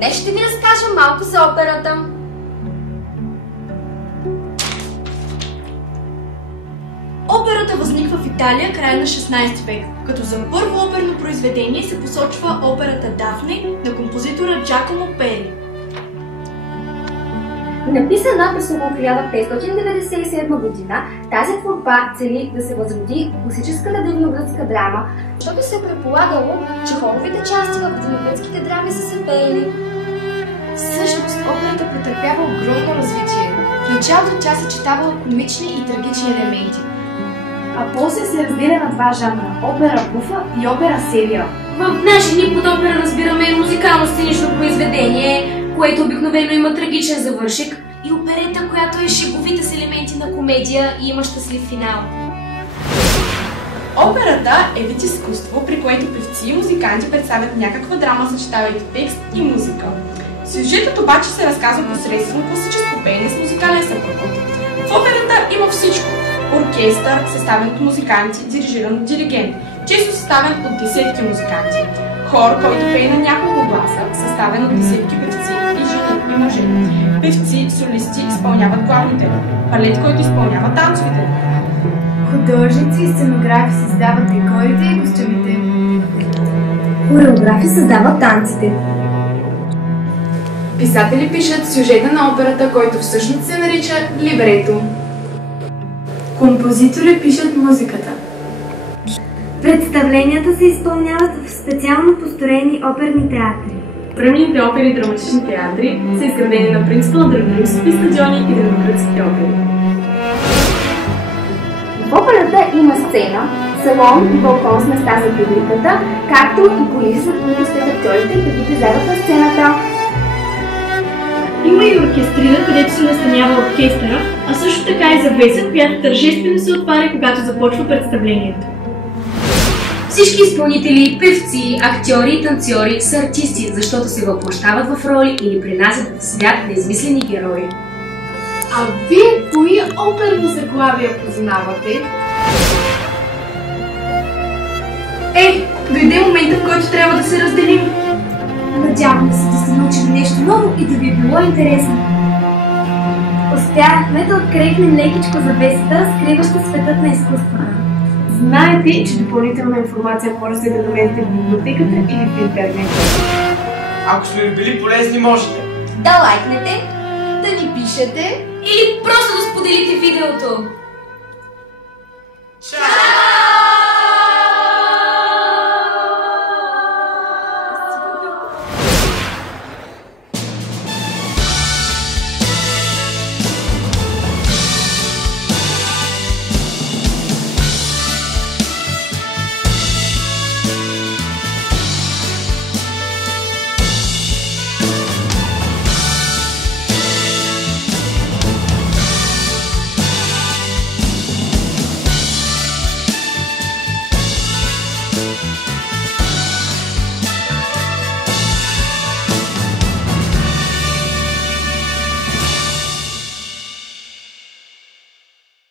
Днес ще ви разкажа малко за операта. Операта възниква в Италия края на 16 век, като за първо оперно произведение се посочва операта Дафне на композитора Джакомо Пери. Написана през около 1597 година, тази творба цели да се възроди класическата древногръцка драма, Защото се е предполагало, че хоровите части в древногръцките драми са се пеели. Всъщност, операта претърпява огромно развитие. В началото тя съчетава комични и трагични елементи, а после се разделя на два жанра – опера буфа и опера серия. В наши дни под опера разбираме музикално-сценично произведение, което обикновено има трагичен завършек, и оперета, която е шеговита с елементи на комедия и има щастлив финал. Операта е вид изкуство, при което певци и музиканти представят някаква драма, съчетавайки текст и музика. Сюжетът обаче се разказва посредством класическо пеене с музикален съпровод. В операта има всичко. Оркестър, съставен от музиканти, дирижиран от диригент, често съставен от десетки музиканти. Хор, който пее на няколко гласа, съставен от десетки певци и жени и мъже. Певци, солисти изпълняват главните роли. Балет, който изпълнява танцовите роли. художници и сценографи създават декорите и костюмите. Хореографи създават танците. Писатели пишат сюжета на операта, който всъщност се нарича либрето. Композитори пишат музиката. Представленията се изпълняват в специално построени оперни театри. Съвременните опери и драматични театри са изградени на принципа на древноримските стадиони и древногръцките опери. В операта има сцена, салон и балкон с места за публиката, както и кулиси, за които стоят актьорите и преди да излязат на сцената. Има и оркестрина, където се настанява оркестъра, а също така и завеса, която тържествено се отваря, когато започва представлението. Всички изпълнители, певци, актьори и танцори са артисти, защото се въплъщават в роли и ни принасят в свят на измислени герои. А вие кои оперни заглавия познавате? Дойде момента, в който трябва да се разделим. Надявам се да сте научили нещо ново и да ви е било интересно. Успяхме да открехнем лекичко завесата, скриваща светът на изкуството. Знаете, че допълнителна информация можете да намерите в библиотеката или в интернет. Ако сме ви били полезни, можете Да лайкнете, Да ни пишете Или просто да споделите видеото. Чао!